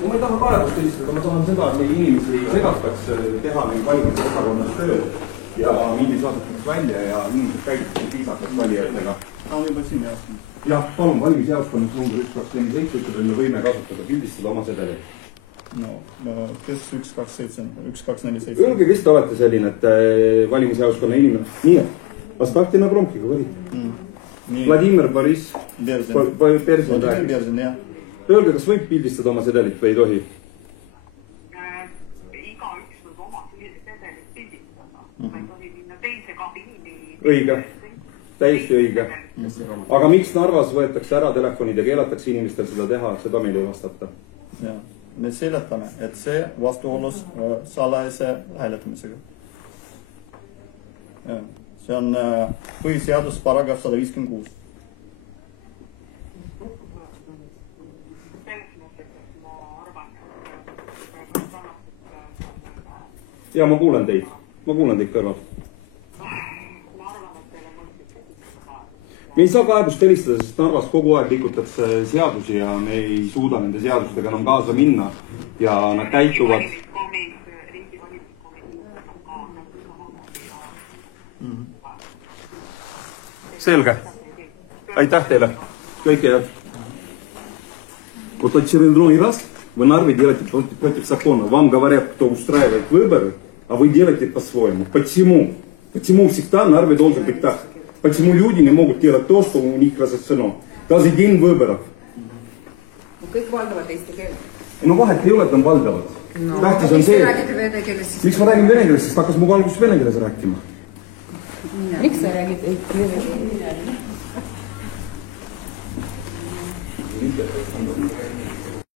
Ma ei taha kaebust esitada, ma tahan seda, et meie inimesi segataks teha meil valimisosakonnas tööd ja mindi saadetakse välja ja inimesed käituvad viisakalt valijatega. Jah, palun, valimisjaoskonnas number 1247 ütleb, et me võime kasutada, pildistada oma sedelit. No, kes 1247? Öelge, kes te olete selline, et valimisjaoskonna inimene? Nii, Astaktina Kromkiga võri. Vladimir Boris Persin. jah. Öelge, kas võib pildistada oma sedelit või ei tohi? Igaüks võib oma sedelit pildistada. Ma ei tohi minna teise kabiini. Õige. Täiesti õige. Aga miks Narvas võetakse ära telefonid ja keelatakse inimestel seda teha, seda meil ei vastata? Ja. Me seletame, et see vastuolus salajase hääletamisega. Ja. See on põhiseadus paragrahv 156. Ja ma kuulen teid kõrval. Me ei saa kaebust helistada, sest Narvas kogu aeg liigutakse seadusi ja me ei suuda nende seadustega enam kaasa minna ja nad käituvad. Selge. Aitäh teile. Kõike head. Вот очередной раз вы Нарве делаете против закона. Вам говорят, кто устраивает выборы, а вы делаете по-своему. Почему? Почему всегда Нарве должен быть так? Почему люди не могут делать то, что у них разрешено? Даже день выборов. Kõik valdavad eesti keelt. No vahet ei ole, et on valdavad. Tähtis on see. Miks ma räägin vene keeles, sest hakkas mu valgus vene keeles rääkima. Miks sa räägid vene keeles?